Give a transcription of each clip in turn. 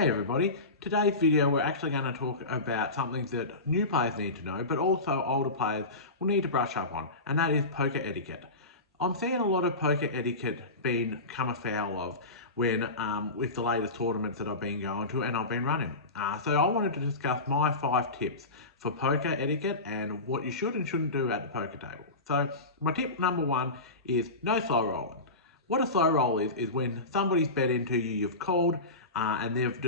Hey everybody, today's video we're actually going to talk about something that new players need to know, but also older players will need to brush up on, and that is poker etiquette. I'm seeing a lot of poker etiquette being come afoul of when with the latest tournaments that I've been going to and I've been running. So I wanted to discuss my 5 tips for poker etiquette and what you should and shouldn't do at the poker table. So my tip number 1 is no slow rolling. What a slow roll is when somebody's bet into you, you've called, and they've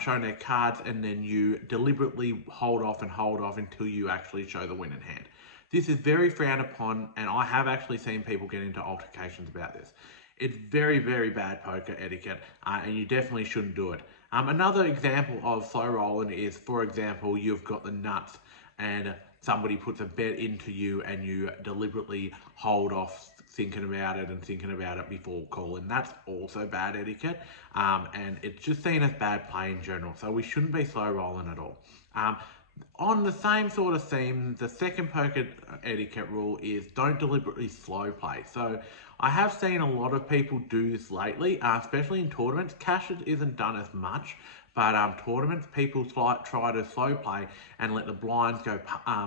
shown their cards, and then you deliberately hold off until you actually show the winning hand. This is very frowned upon, and I have actually seen people get into altercations about this. It's very, very bad poker etiquette, and you definitely shouldn't do it. Another example of slow rolling is, for example, you've got the nuts and somebody puts a bet into you and you deliberately hold off thinking about it before calling. That's also bad etiquette, and it's just seen as bad play in general. So we shouldn't be slow rolling at all. On the same sort of theme, the second poker etiquette rule is don't deliberately slow play. So I have seen a lot of people do this lately, especially in tournaments. Cash isn't done as much, but tournaments, people try to slow play and let the blinds go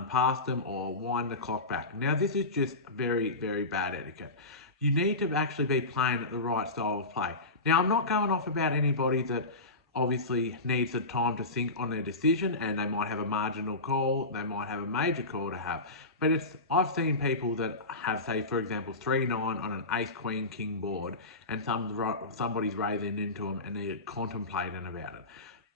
past them or wind the clock back. Now, this is just very, very bad etiquette. You need to actually be playing at the right style of play. Now, I'm not going off about anybody that obviously needs the time to think on their decision, and they might have a marginal call, they might have a major call to have. But I've seen people that have, say, for example, 3-9 on an ace, queen, king board, and somebody's raising into them and they're contemplating about it.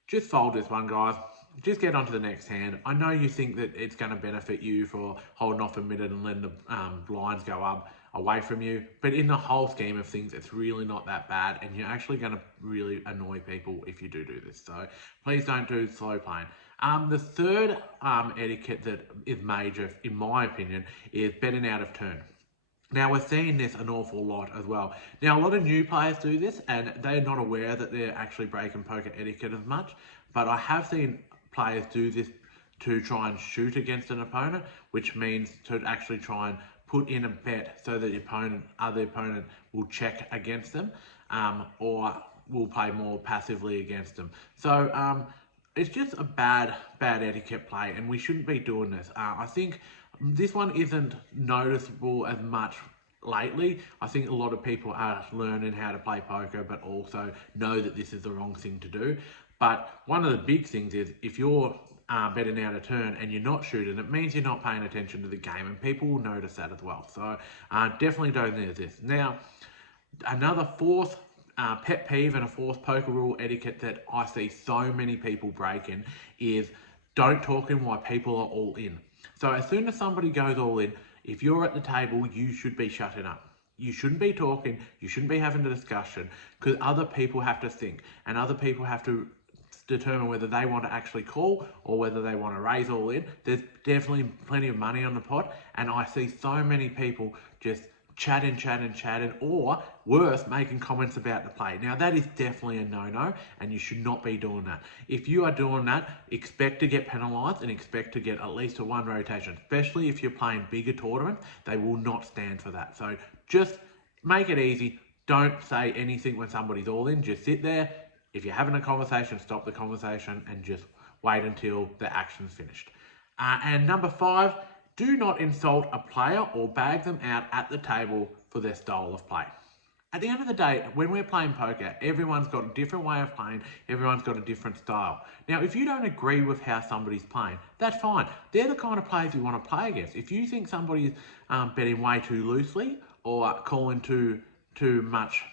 Just fold this one, guys. Just get on to the next hand. I know you think that it's going to benefit you for holding off a minute and letting the blinds go up away from you, but in the whole scheme of things, it's really not that bad, and you're actually going to really annoy people if you do this. So please don't do slow playing. The third etiquette that is major, in my opinion, is betting out of turn. Now, we're seeing this an awful lot as well. Now, a lot of new players do this, and they're not aware that they're actually breaking poker etiquette as much, but I have seen players do this to try and shoot against an opponent, which means to actually try and put in a bet so that the other opponent will check against them, or will play more passively against them. So it's just a bad etiquette play, and we shouldn't be doing this. I think this one isn't noticeable as much lately. I think a lot of people are learning how to play poker, but also know that this is the wrong thing to do. But one of the big things is if you're betting out a turn and you're not shooting, it means you're not paying attention to the game, and people will notice that as well. So definitely don't do this. Now, another fourth pet peeve and a fourth poker rule etiquette that I see so many people breaking is don't talk in while people are all in. So as soon as somebody goes all in, if you're at the table, you should be shutting up. You shouldn't be talking, you shouldn't be having a discussion, because other people have to think, and other people have to determine whether they want to actually call or whether they want to raise all in. There's definitely plenty of money on the pot, and I see so many people just chatting, or worse, making comments about the play. Now, that is definitely a no-no, and you should not be doing that. If you are doing that, expect to get penalised and expect to get at least a 1 rotation, especially if you're playing bigger tournaments. They will not stand for that. So just make it easy. Don't say anything when somebody's all in. Just sit there. If you're having a conversation, stop the conversation and just wait until the action's finished. And number 5, do not insult a player or bag them out at the table for their style of play. At the end of the day, when we're playing poker, everyone's got a different way of playing, everyone's got a different style. Now, if you don't agree with how somebody's playing, that's fine. They're the kind of players you want to play against. If you think somebody's betting way too loosely or calling too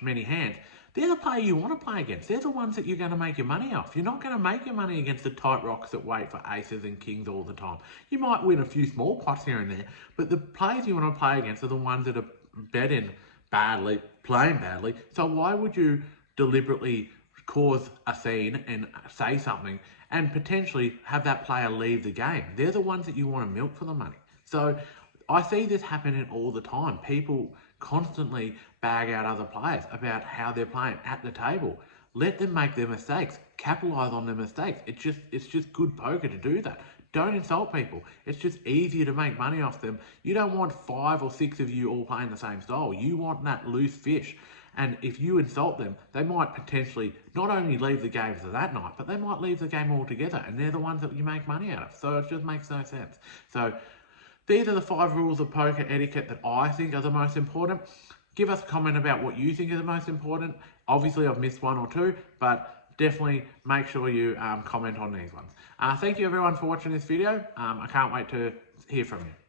many hands, they're the player you want to play against. They're the ones that you're going to make your money off. You're not going to make your money against the tight rocks that wait for aces and kings all the time. You might win a few small pots here and there, but the players you want to play against are the ones that are betting badly, playing badly. So why would you deliberately cause a scene and say something and potentially have that player leave the game? They're the ones that you want to milk for the money. So I see this happening all the time. People constantly bag out other players about how they're playing at the table. Let them make their mistakes. Capitalize on their mistakes. It's just good poker to do that. Don't insult people. It's just easier to make money off them. You don't want 5 or 6 of you all playing the same style. You want that loose fish. And if you insult them, they might potentially not only leave the game for that night, but they might leave the game altogether, and they're the ones that you make money out of. So it just makes no sense. So these are the 5 rules of poker etiquette that I think are the most important. Give us a comment about what you think are the most important. Obviously, I've missed 1 or 2, but definitely make sure you comment on these ones. Thank you everyone for watching this video. I can't wait to hear from you.